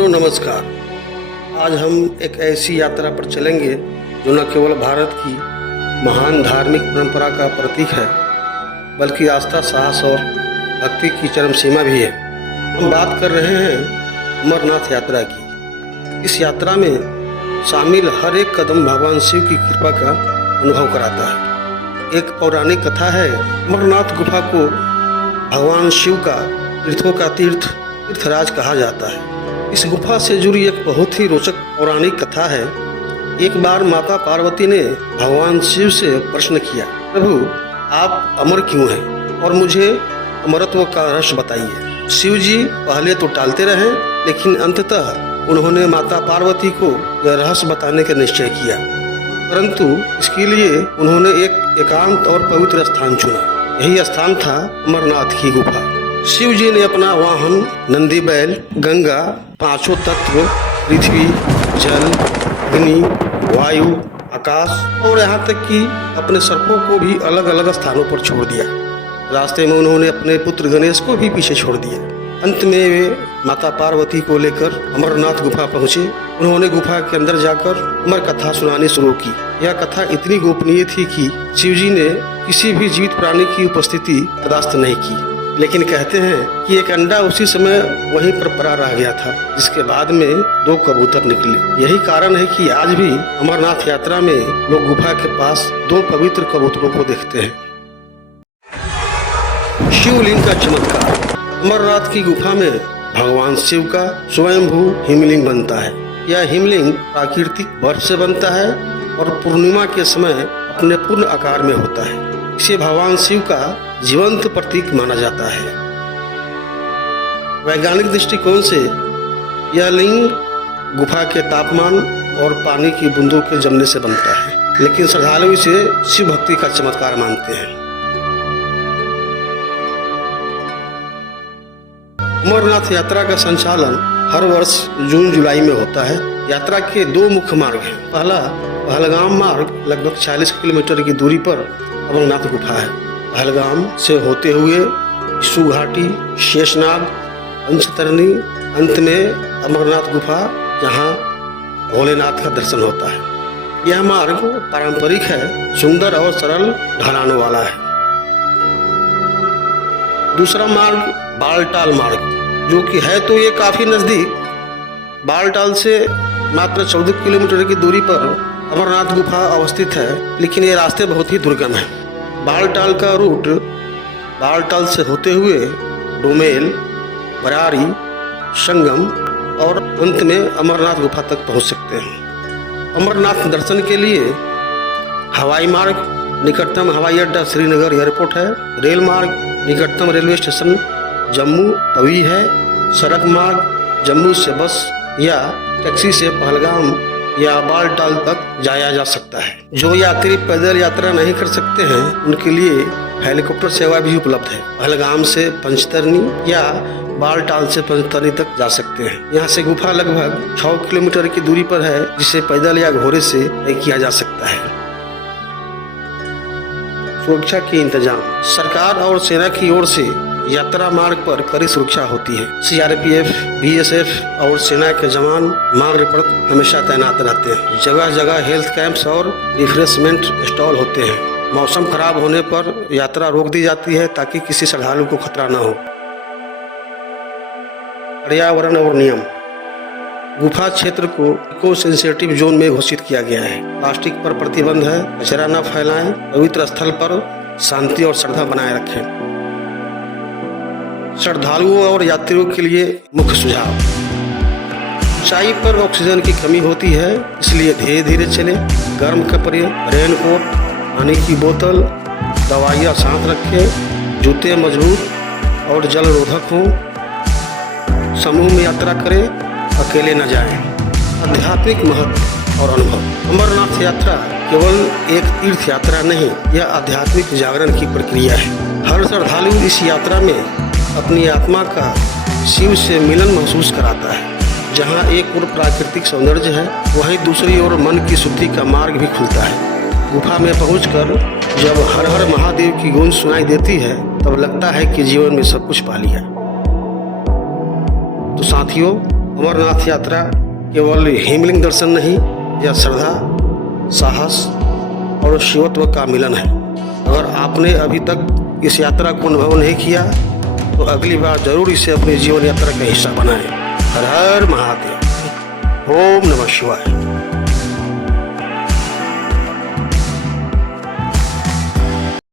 मित्रों नमस्कार। आज हम एक ऐसी यात्रा पर चलेंगे जो न केवल भारत की महान धार्मिक परंपरा का प्रतीक है बल्कि आस्था, साहस और भक्ति की चरम सीमा भी है। हम बात कर रहे हैं अमरनाथ यात्रा की। इस यात्रा में शामिल हर एक कदम भगवान शिव की कृपा का अनुभव कराता है। एक पौराणिक कथा है, अमरनाथ गुफा को भगवान शिव का तीर्थों का तीर्थराज कहा जाता है। इस गुफा से जुड़ी एक बहुत ही रोचक पौराणिक कथा है। एक बार माता पार्वती ने भगवान शिव से प्रश्न किया, प्रभु आप अमर क्यों हैं और मुझे अमरत्व का रहस्य बताइए। शिव जी पहले तो टालते रहे, लेकिन अंततः उन्होंने माता पार्वती को यह रहस्य बताने का निश्चय किया। परंतु इसके लिए उन्होंने एक एकांत और पवित्र स्थान चुना। यही स्थान था अमरनाथ की गुफा। शिव जी ने अपना वाहन नंदी बैल, गंगा, पांचों तत्व, पृथ्वी, जल, अग्नि, वायु, आकाश और यहाँ तक कि अपने सर्पों को भी अलग अलग स्थानों पर छोड़ दिया। रास्ते में उन्होंने अपने पुत्र गणेश को भी पीछे छोड़ दिया। अंत में वे माता पार्वती को लेकर अमरनाथ गुफा पहुँचे। उन्होंने गुफा के अंदर जाकर अमर कथा सुनानी शुरू की। यह कथा इतनी गोपनीय थी कि शिव जी ने किसी भी जीवित प्राणी की उपस्थिति बर्दाश्त नहीं की। लेकिन कहते हैं कि एक अंडा उसी समय वहीं पर पड़ा रह गया था, जिसके बाद में 2 कबूतर निकले। यही कारण है कि आज भी अमरनाथ यात्रा में लोग गुफा के पास 2 पवित्र कबूतरों को देखते हैं। शिवलिंग का चमत्कार। अमरनाथ की गुफा में भगवान शिव का स्वयंभू हिमलिंग बनता है। यह हिमलिंग प्राकृतिक बर्फ से बनता है और पूर्णिमा के समय अपने पूर्ण आकार में होता है। इसे भगवान शिव का जीवंत प्रतीक माना जाता है। वैज्ञानिक दृष्टिकोण से यह लिंग गुफा के तापमान और पानी की बूंदों के जमने से बनता है, लेकिन श्रद्धालु इसे शिव भक्ति का चमत्कार मानते हैं। अमरनाथ यात्रा का संचालन हर वर्ष जून जुलाई में होता है। यात्रा के 2 मुख्य मार्ग हैं। पहला पहलगाम मार्ग लगभग 40 किलोमीटर की दूरी पर अमरनाथ गुफा है। पहलगाम से होते हुए विष्णु घाटी, शेषनाग, पंचतरणी, अंत में अमरनाथ गुफा, जहां भोलेनाथ का दर्शन होता है। यह मार्ग पारंपरिक है, सुंदर और सरल ढलानों वाला है। दूसरा मार्ग बालटाल मार्ग, जो कि है तो ये काफी नजदीक। बालटाल से मात्र 14 किलोमीटर की दूरी पर अमरनाथ गुफा अवस्थित है, लेकिन ये रास्ते बहुत ही दुर्गम है। बालटाल का रूट बालटाल से होते हुए डोमेल, बरारी, संगम और अंत में अमरनाथ गुफा तक पहुंच सकते हैं। अमरनाथ दर्शन के लिए हवाई मार्ग, निकटतम हवाई अड्डा श्रीनगर एयरपोर्ट है। रेल मार्ग, निकटतम रेलवे स्टेशन जम्मू तवी है। सड़क मार्ग, जम्मू से बस या टैक्सी से पहलगाम या बालटाल तक जाया जा सकता है। जो यात्री पैदल यात्रा नहीं कर सकते हैं, उनके लिए हेलीकॉप्टर सेवा भी उपलब्ध है। पहलगाम से पंचतरणी या बालटाल से पंचतरणी तक जा सकते हैं। यहाँ से गुफा लगभग 6 किलोमीटर की दूरी पर है, जिसे पैदल या घोड़े से तय किया जा सकता है। सुरक्षा के इंतजाम। सरकार और सेना की ओर से यात्रा मार्ग पर कड़ी सुरक्षा होती है। CRPF, BSF और सेना के जवान मार्ग पर हमेशा तैनात रहते हैं। जगह जगह हेल्थ कैंप्स और रिफ्रेशमेंट स्टॉल होते हैं। मौसम खराब होने पर यात्रा रोक दी जाती है ताकि किसी श्रद्धालु को खतरा न हो। पर्यावरण और नियम। गुफा क्षेत्र को इको सेंसिटिव जोन में घोषित किया गया है। प्लास्टिक पर प्रतिबंध है, कचरा न फैलाएं, पवित्र स्थल पर शांति और श्रद्धा बनाए रखें। श्रद्धालुओं और यात्रियों के लिए मुख्य सुझाव। ऊंचाई पर ऑक्सीजन की कमी होती है, इसलिए धीरे धीरे चलें। गर्म कपड़े, रेनकोट, पानी की बोतल, दवाइयाँ साथ रखें। जूते मजबूत और जल रोधक हों। समूह में यात्रा करें, अकेले न जाएं। आध्यात्मिक महत्व और अनुभव। अमरनाथ यात्रा केवल एक तीर्थ यात्रा नहीं, यह आध्यात्मिक जागरण की प्रक्रिया है। हर श्रद्धालु इस यात्रा में अपनी आत्मा का शिव से मिलन महसूस कराता है। जहाँ एक ओर प्राकृतिक सौंदर्य है, वहीं दूसरी ओर मन की शुद्धि का मार्ग भी खुलता है। गुफा में पहुंचकर जब हर हर महादेव की गूंज सुनाई देती है, तब लगता है कि जीवन में सब कुछ पा लिया। तो साथियों, अमरनाथ यात्रा केवल हिमलिंग दर्शन नहीं, यह श्रद्धा, साहस और शिवत्व का मिलन है। अगर आपने अभी तक इस यात्रा को अनुभव नहीं किया तो अगली बार जरूर इसे अपने जीवन यात्रा का हिस्सा बनाएं। हर हर महादेव। ओम नमः शिवाय।